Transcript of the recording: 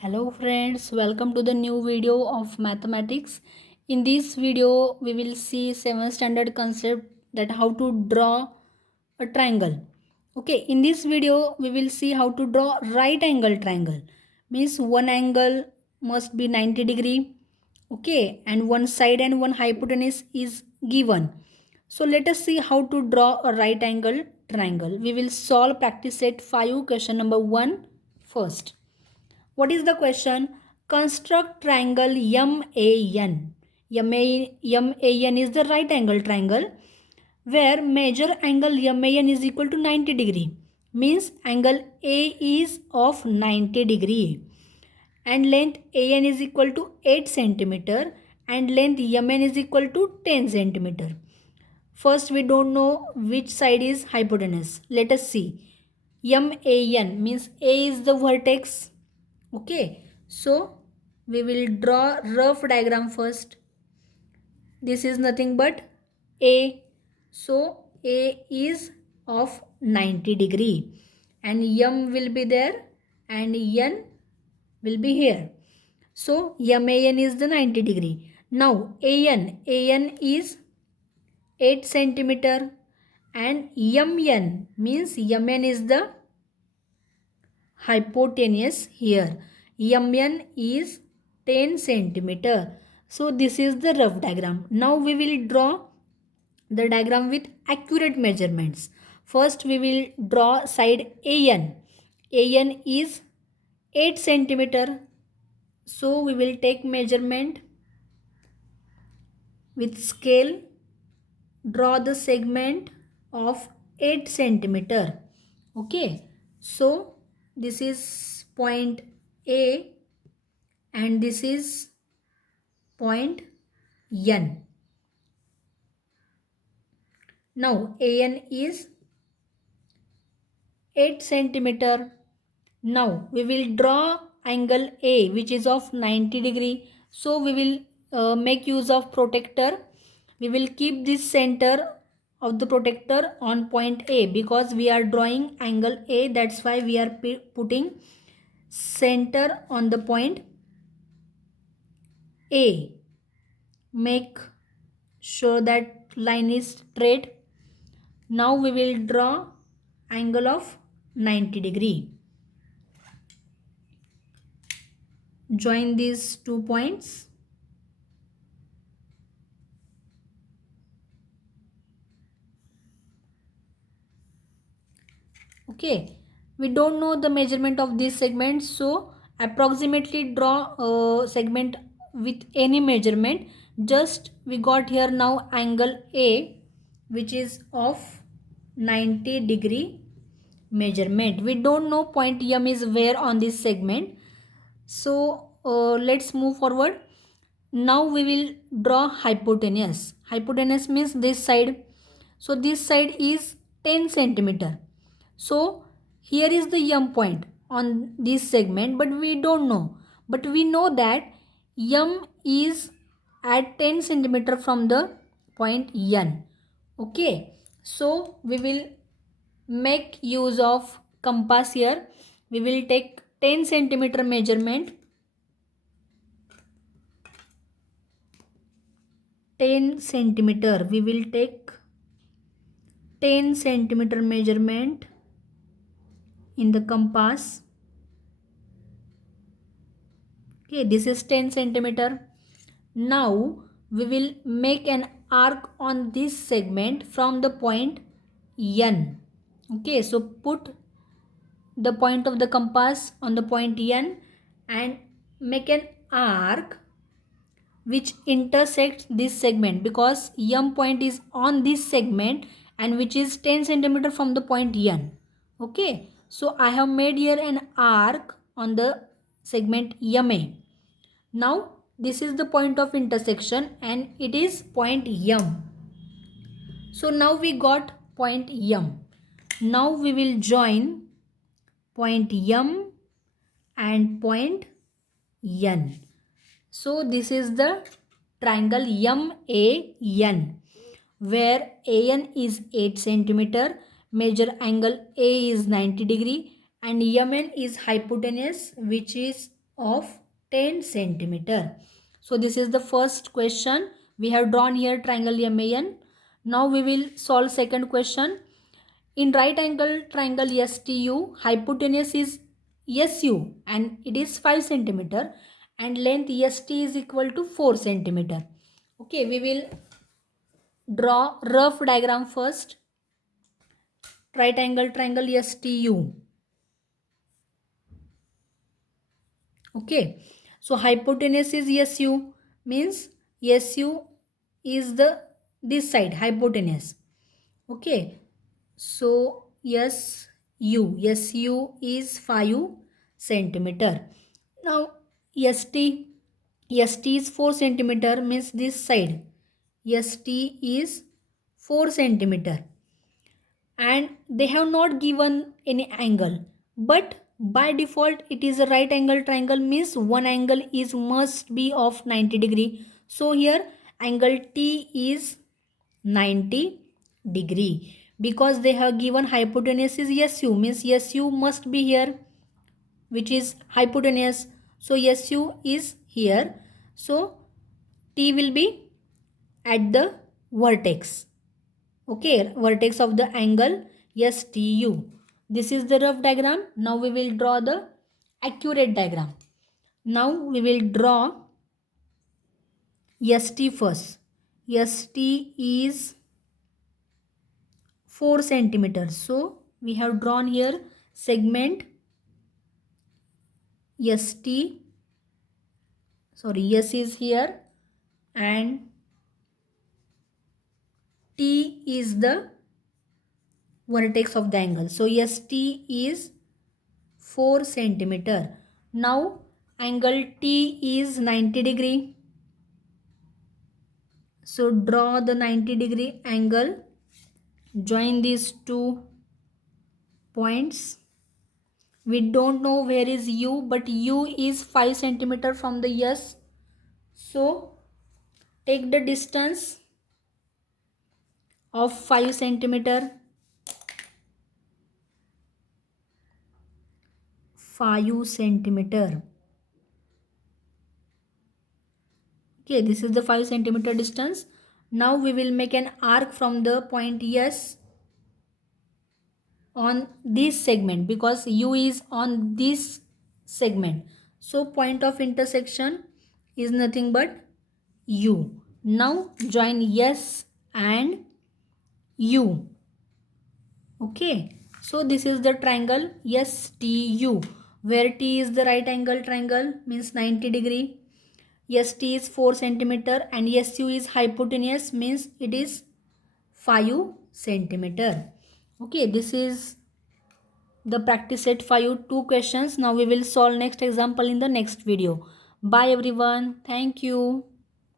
Hello friends, welcome to the new video of mathematics. In this video, we will see 7th standard concept that how to draw a triangle. Okay, in this video, we will see how to draw right angle triangle. Means one angle must be 90 degree. Okay, and one side and one hypotenuse is given. So let us see how to draw a right angle triangle. We will solve practice set 5 question number 1 first. What is the question? Construct triangle MAN. MAN is the right angle triangle where major angle MAN is equal to 90 degree. Means angle A is of 90 degree and length AN is equal to 8 centimeter and length MN is equal to 10 centimeter. First, we don't know which side is hypotenuse. Let us see. MAN means A is the vertex. Okay, so we will draw rough diagram first. This is nothing but A. So A is of 90 degree and M will be there and N will be here. So MAN is the 90 degree. Now AN is 8 centimeter and MN means MN is the hypotenuse here. MN is 10 centimeter. So this is the rough diagram. Now we will draw the diagram with accurate measurements. First we will draw side AN. AN is 8 centimeter. So we will take measurement with scale. Draw the segment of 8 centimeter. Okay. So this is point A and this is point N. Now AN is 8 centimeter. Now we will draw angle A which is of 90 degree. So we will make use of protractor. We will keep this center of the protractor on point A because we are drawing angle A. That's why we are putting center on the point A. Make sure that line is straight. Now we will draw angle of 90 degree. Join these 2 points. Okay, we don't know the measurement of this segment, so approximately draw a segment with any measurement. Just we got here now angle A which is of 90 degree measurement. We don't know point M is where on this segment. So let's move forward. Now we will draw hypotenuse. Hypotenuse means this side. So this side is 10 centimeter. So here is the M point on this segment, but we don't know. But we know that M is at 10 centimeter from the point N. Okay. So we will make use of compass here. We will take 10 centimeter measurement. 10 centimeter. We will take 10 centimeter measurement in the compass. Okay, this is 10 centimeter. Now we will make an arc on this segment from the point N. Okay, so put the point of the compass on the point N and make an arc which intersects this segment because M point is on this segment and which is 10 centimeter from the point N. Okay, so I have made here an arc on the segment MA. Now this is the point of intersection and it is point M. So now we got point M. Now we will join point M and point N. So this is the triangle MAN where AN is 8 centimeter, major angle A is 90 degree and MN is hypotenuse which is of 10 centimeter. So this is the first question. We have drawn here triangle MAN. Now we will solve second question. In right angle triangle STU, hypotenuse is SU and it is 5 centimeter and length ST is equal to 4 centimeter. Okay, we will draw rough diagram first. Right angle triangle STU. Okay, so hypotenuse is SU, means SU is the this side hypotenuse. Okay, so SU is 5 centimeter. Now ST is 4 centimeter, means this side ST is 4 centimeter, and they have not given any angle, but by default it is a right angle triangle, means one angle is must be of 90 degree. So here angle T is 90 degree, because they have given hypotenuse is SU, means SU must be here, which is hypotenuse. So SU is here, so T will be at the vertex. Okay, vertex of the angle STU. This is the rough diagram. Now we will draw the accurate diagram. Now we will draw ST first. ST is 4 centimeters. So we have drawn here segment ST. Sorry, S is here and T is the vertex of the angle. So ST is 4 centimeter. Now angle T is 90 degree. So draw the 90 degree angle. Join these two points. We don't know where is U, but U is 5 centimeter from the S. So take the distance of 5 centimeter. 5 centimeter. Okay, this is the 5 centimeter distance. Now we will make an arc from the point S on this segment, because U is on this segment. So point of intersection is nothing but U. Now join S and U. Okay, so this is the triangle STU, where T is the right angle triangle, means 90 degree. ST is 4 centimeter and SU is hypotenuse, means it is 5 centimeter. Okay, this is the practice set 5 2 questions. Now we will solve next example in the next video. Bye everyone. Thank you.